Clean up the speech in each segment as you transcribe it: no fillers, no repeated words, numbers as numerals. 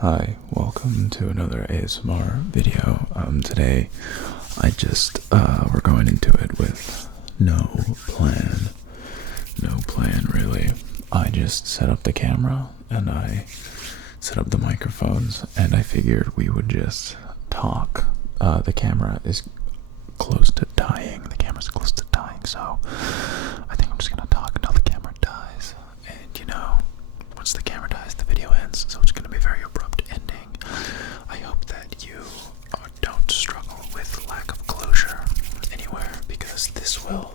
Hi, welcome to another ASMR video. Today we're going into it with no plan. No plan, really. I just set up the camera and I set up the microphones and I figured we would just talk. The camera is close to dying. The camera's close to dying, so I think I'm just gonna talk until the camera dies. And once the camera dies, the video ends, so it's gonna be a very abrupt ending. I hope that you don't struggle with lack of closure anywhere, because this will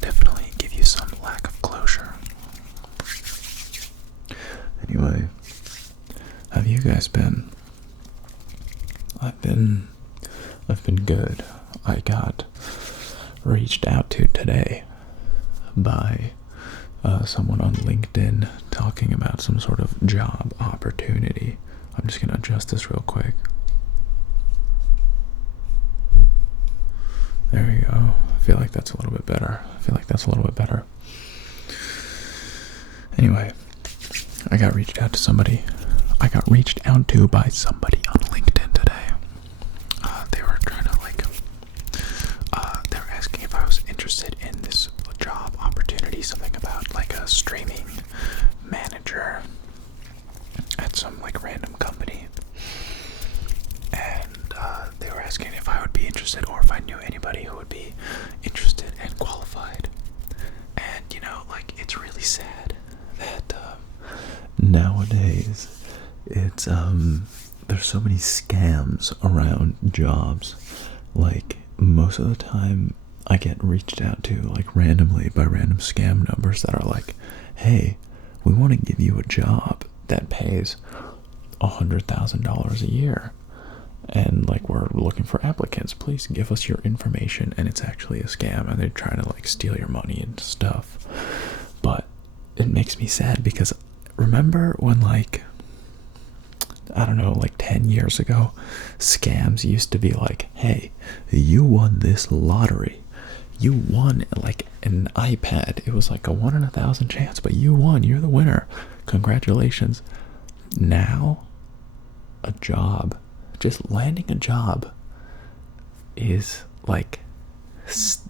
definitely give you some lack of closure. Anyway, have you guys been? I've been good. I got reached out to today by someone on LinkedIn talking about some sort of job opportunity. I'm just gonna adjust this real quick. There you go. I feel like that's a little bit better. Anyway, I got reached out to by somebody on LinkedIn today. They were trying to they were asking if I was interested in this job opportunity, something about like a streaming manager at some random company. And they were asking if I would be interested or if I knew anybody who would be interested and qualified. And it's really sad that nowadays it's there's so many scams around jobs. Most of the time I get reached out to randomly by random scam numbers that are like, hey, we want to give you a job that pays $100,000 a year, and we're looking for applicants, please give us your information. And it's actually a scam, and they're trying to steal your money and stuff. But it makes me sad because remember when I don't know, 10 years ago, scams used to be like, hey, you won this lottery. You won an iPad. It was like a 1 in 1,000 chance, but you won. You're the winner. Congratulations. Now, a job, just landing a job is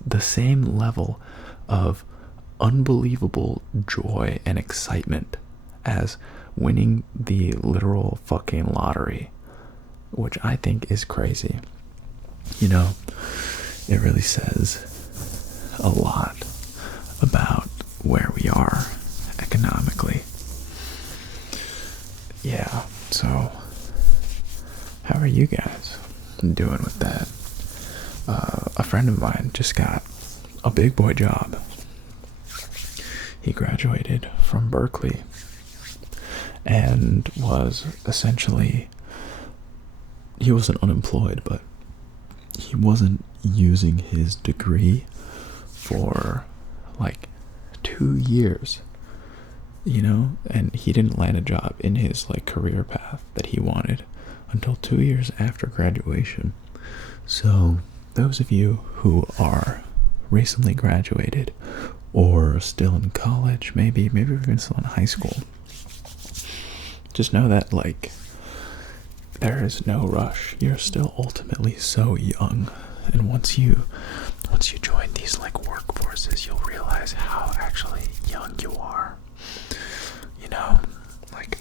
the same level of unbelievable joy and excitement as winning the literal fucking lottery, which I think is crazy. It really says a lot about where we are economically. Yeah, so how are you guys doing with that? A friend of mine just got a big boy job. He graduated from Berkeley and was essentially, he wasn't unemployed, but he wasn't using his degree for 2 years, and he didn't land a job in his career path that he wanted until 2 years after graduation. So those of you who are recently graduated or still in college, maybe even still in high school, just know that there is no rush. You're still ultimately so young, and once you join these workforces, you'll realize how actually young you are.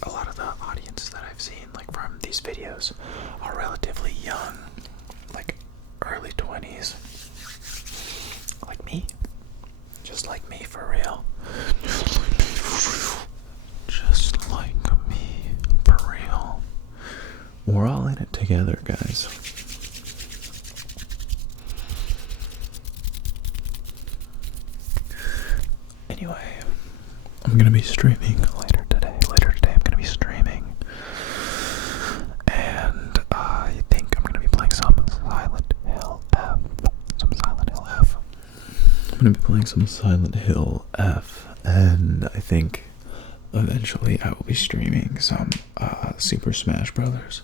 A lot of the audience that I've seen from these videos are relatively young, early 20s, like me, just like me for real. Just like me for real. We're all in it together, guys. Anyway, I'm gonna be streaming later today. I'm gonna be streaming, and I think I'm gonna be playing some Silent Hill F. I'm gonna be playing some Silent Hill F, and I think eventually I will be streaming some Super Smash Brothers,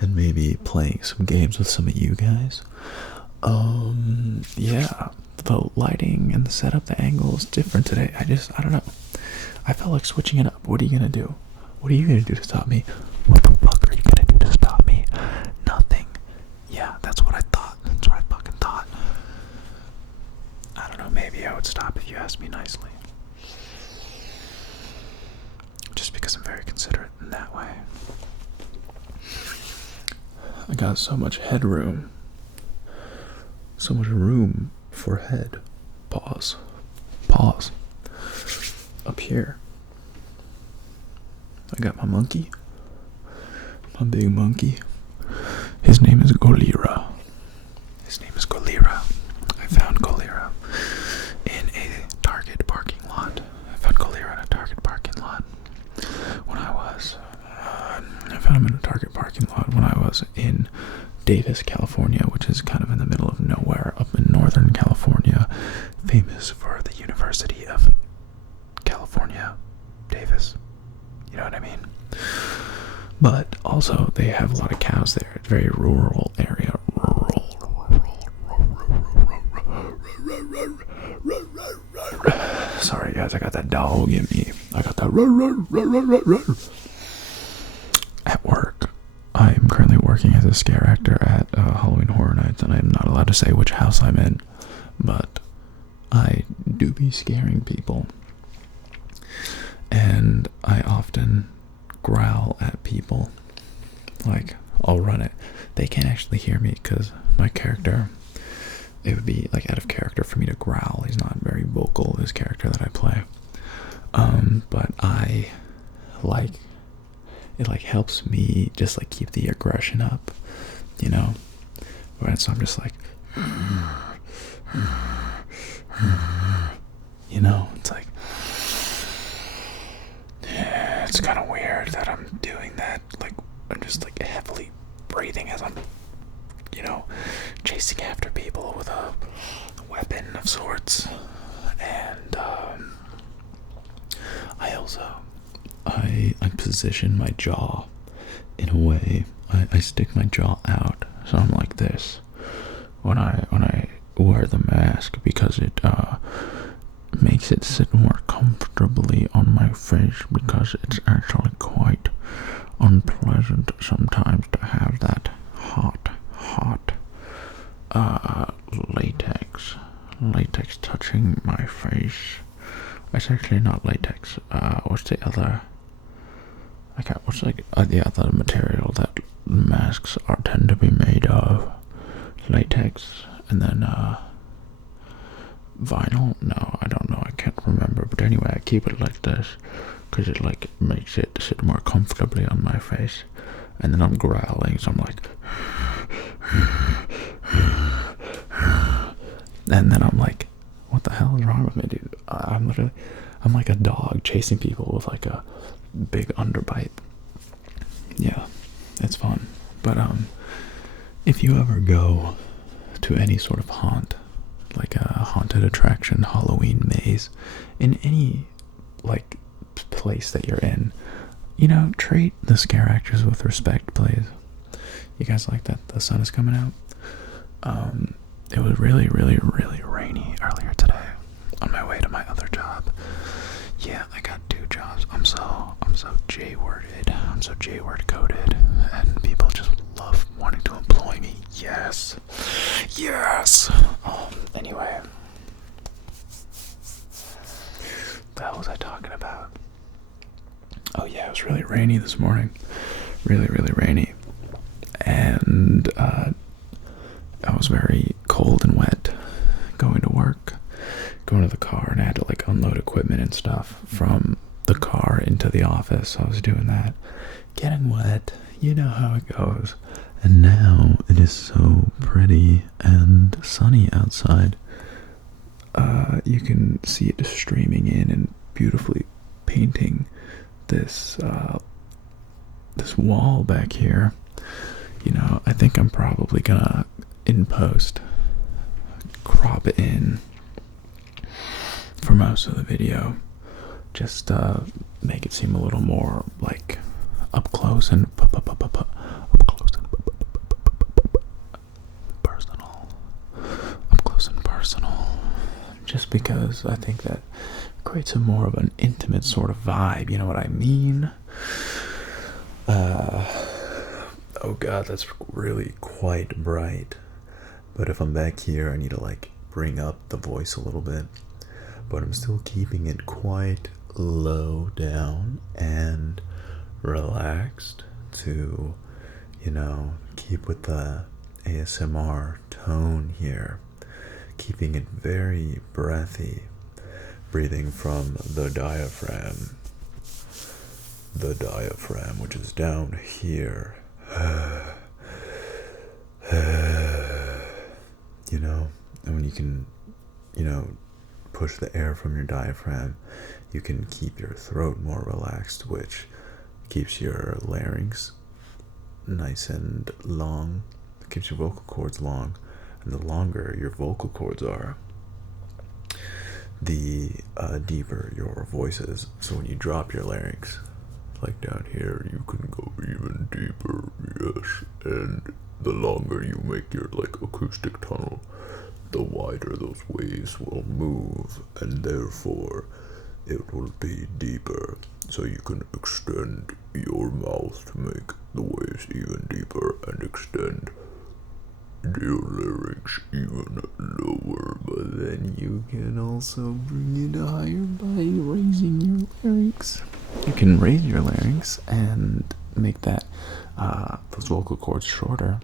and maybe playing some games with some of you guys. Yeah, the lighting and the setup, the angle is different today. I don't know. I felt like switching it up. What are you gonna do? What are you gonna do to stop me? What the fuck are you gonna do to stop me? Nothing. Yeah, that's what I thought. That's what I fucking thought. I don't know, maybe I would stop if you asked me nicely. Just because I'm very considerate in that way. I got so much headroom. So much room for head. Pause. Pause. Up here. I got my monkey. My big monkey. His name is Golira. His name is Golira. I found Golira in a Target parking lot. I found Golira in a Target parking lot when I was. I found him in a Target parking lot when I was in Davis, California, which is kind of in the middle of nowhere up in Northern California, famous for the University of California, Davis. You know what I mean? But also, they have a lot of cows there. It's a very rural area. Sorry, guys, I got that dog in me. I got that. At work, I am currently working as a scare actor at Halloween Horror Nights, and I'm not allowed to say which house I'm in, but I do be scaring people. And I often growl at people. Like, I'll run it. They can't actually hear me because my character, it would be like out of character for me to growl. He's not very vocal, this character that I play. But I like, it like helps me just like keep the aggression up, you know? Right, so I'm just like, you know, it's like, it's kind of weird that I'm doing that. Like, I'm just like heavily breathing as I'm, you know, chasing after people with a weapon of sorts. And I position my jaw in a way. I stick my jaw out, so I'm like this when I wear the mask, because it makes it sit more comfortably on my face, because it's actually quite unpleasant sometimes to have that hot latex touching my face. It's actually not latex. What's the other? What's like the other material that masks tend to be made of? Latex, and then vinyl? No, I don't know. I can't remember. But anyway, I keep it like this because it like makes it sit more comfortably on my face. And then I'm growling, so I'm like, and then I'm like, what the hell is wrong with me, dude? I'm like a dog chasing people with like a big underbite. Yeah, it's fun. But if you ever go to any sort of haunt, like a haunted attraction, Halloween maze, in any like place that you're in, you know, treat the scare actors with respect, please. You guys like that the sun is coming out? It was really, really, really rainy earlier today on my way to my other job. Yeah, I got 2 jobs. I'm so J-worded. I'm so J-word coded, and people just love wanting to employ me. Yes. Anyway, what the hell was I talking about? Oh yeah, it was really rainy this morning. Really, really rainy. And I was very cold and wet going to work, going to the car, and I had to like unload equipment and stuff from the car into the office. I was doing that, getting wet, you know how it goes. And now it is so pretty and sunny outside. You can see it just streaming in and beautifully painting this wall back here. You know, I think I'm probably gonna, in post, crop it in for most of the video, just make it seem a little more like up close and personal, just because I think that creates a more of an intimate sort of vibe, you know what I mean? Oh god, that's really quite bright. But if I'm back here, I need to like bring up the voice a little bit. But I'm still keeping it quite low down and relaxed to, keep with the ASMR tone here. Keeping it very breathy, breathing from the diaphragm. The diaphragm, which is down here. And when you can, push the air from your diaphragm, you can keep your throat more relaxed, which keeps your larynx nice and long. It keeps your vocal cords long. And the longer your vocal cords are, the deeper your voice is. So when you drop your larynx, like down here, you can go even deeper, yes. And the longer you make your acoustic tunnel, the wider those waves will move, and therefore it will be deeper. So you can extend your mouth to make the waves even deeper and extend your larynx even lower. But then you can also bring it higher by raising your larynx. You can raise your larynx and make that those vocal cords shorter.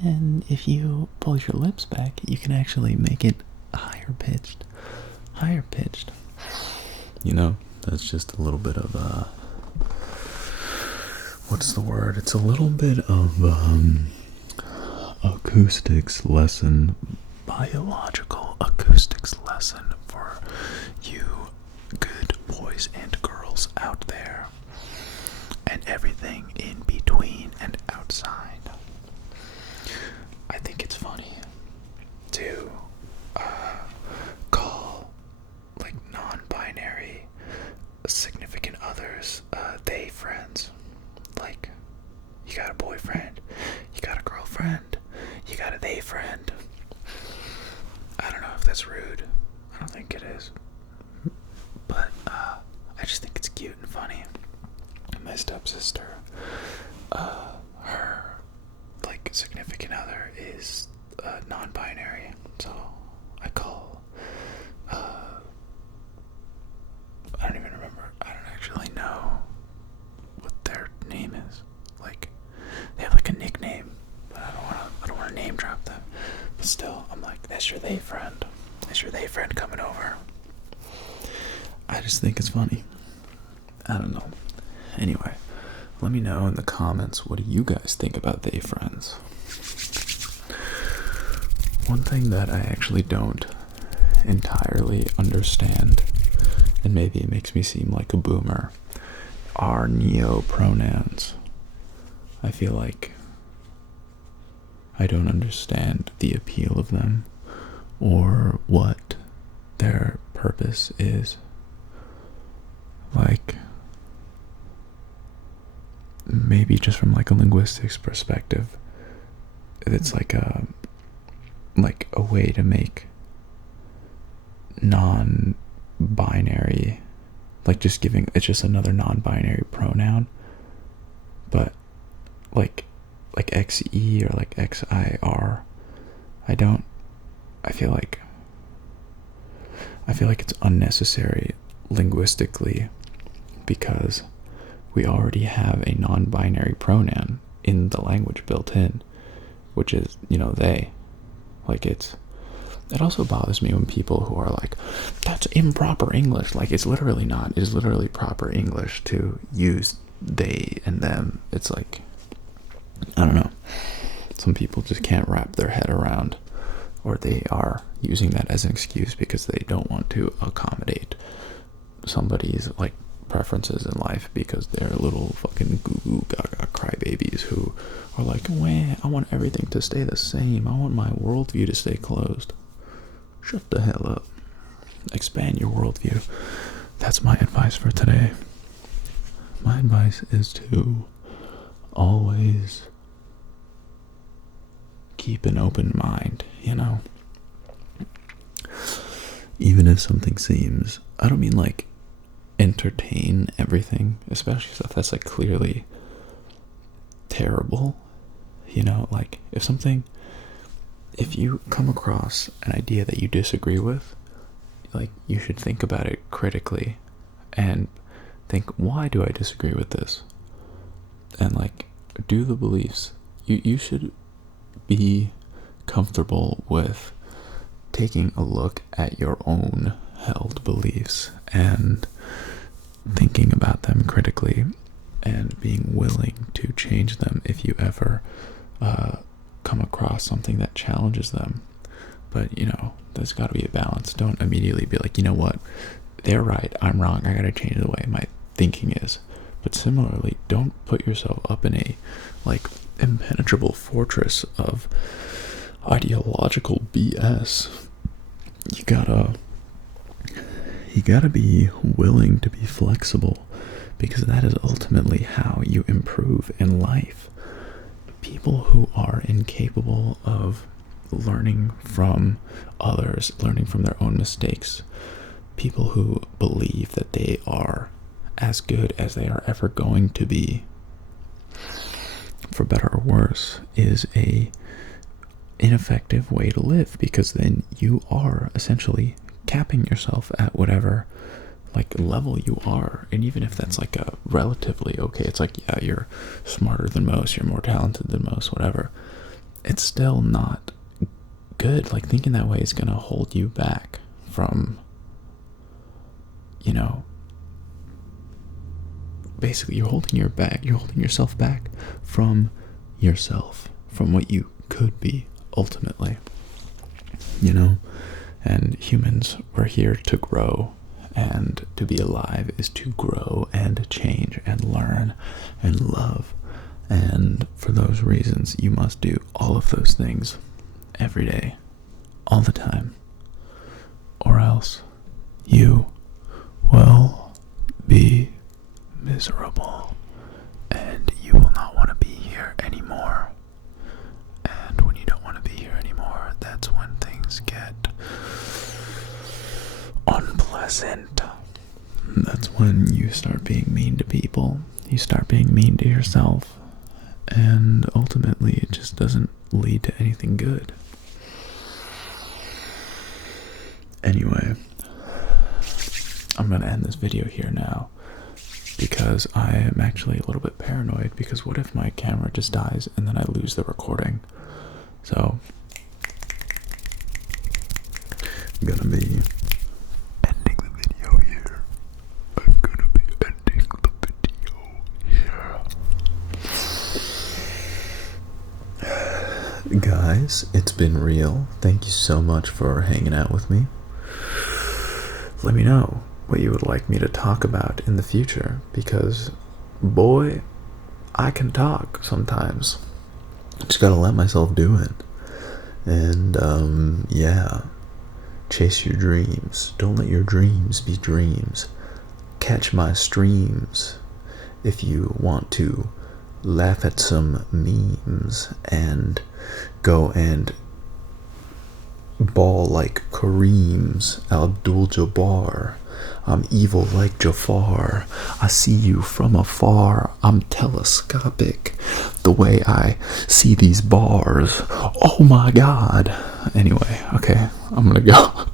And if you pull your lips back, you can actually make it higher pitched. That's just a little bit of what's the word? It's a little bit of acoustics lesson, biological acoustics lesson for you good boys and girls out there, and everything in between and outside. I think it's funny to call non-binary significant others they friends. Like, you got a boyfriend, you got a girlfriend, you got a they friend. I don't know if that's rude. I don't think it is. But I just think it's cute and funny. My stepsister, her significant other is non-binary, so I call I don't even remember. I don't actually know what their name is. They have a nickname, but I don't wanna name drop them. But still, I'm like, that's your they friend. That's your they friend coming over. I just think it's funny. I don't know. Anyway, let me know in the comments, what do you guys think about they friends? One thing that I actually don't entirely understand, and maybe it makes me seem like a boomer, are neo-pronouns. I feel like I don't understand the appeal of them or what their purpose is. Maybe just from a linguistics perspective, it's a way to make non-binary, it's just another non-binary pronoun, but like XE or XIR. I feel like it's unnecessary linguistically, because we already have a non-binary pronoun in the language built in, which is, they. It also bothers me when people who are like, that's improper English. It's literally not. It is literally proper English to use they and them. It's I don't know. Some people just can't wrap their head around, or they are using that as an excuse because they don't want to accommodate somebody's preferences in life, because they're little fucking goo goo gaga crybabies who are wah, I want everything to stay the same. I want my worldview to stay closed. Shut the hell up. Expand your worldview. That's my advice for today. My advice is to always keep an open mind, Even if something seems, I don't mean entertain everything, especially stuff that's clearly terrible, like if you come across an idea that you disagree with, like, you should think about it critically and think, why do I disagree with this? And, like, do the beliefs. You should be comfortable with taking a look at your own held beliefs and thinking about them critically and being willing to change them if you ever come across something that challenges them. But, there's got to be a balance. Don't immediately be like, you know what, they're right, I'm wrong, I gotta change the way my thinking is. But similarly, don't put yourself up in a, like, impenetrable fortress of ideological BS. You gotta be willing to be flexible, because that is ultimately how you improve in life. People who are incapable of learning from others, learning from their own mistakes, people who believe that they are as good as they are ever going to be, for better or worse, is a ineffective way to live, because then you are essentially capping yourself at whatever, like, level you are. And even if that's like a relatively okay, it's like, yeah, you're smarter than most, you're more talented than most, whatever, it's still not good. Like, thinking that way is going to hold you back from, basically you're holding yourself back from yourself, from what you could be ultimately. And humans, we're here to grow, and to be alive is to grow and change and learn and love. And for those reasons, you must do all of those things every day, all the time, or else you will be miserable, and you will not want to be here anymore. And when you don't want to be here anymore, that's when things get unpleasant. That's when you start being mean to people, you start being mean to yourself, and ultimately it just doesn't lead to anything good. Anyway, I'm gonna end this video here now, because I am actually a little bit paranoid, because what if my camera just dies and then I lose the recording? So I'm gonna be ending the video here. Guys, it's been real. Thank you so much for hanging out with me. Let me know what you would like me to talk about in the future, because, boy, I can talk sometimes. Just gotta let myself do it. And, yeah. Chase your dreams. Don't let your dreams be dreams. Catch my streams if you want to laugh at some memes and go and ball like Kareem's Abdul-Jabbar. I'm evil like Jafar. I see you from afar. I'm telescopic the way I see these bars. Oh my God. Anyway, okay, I'm gonna go.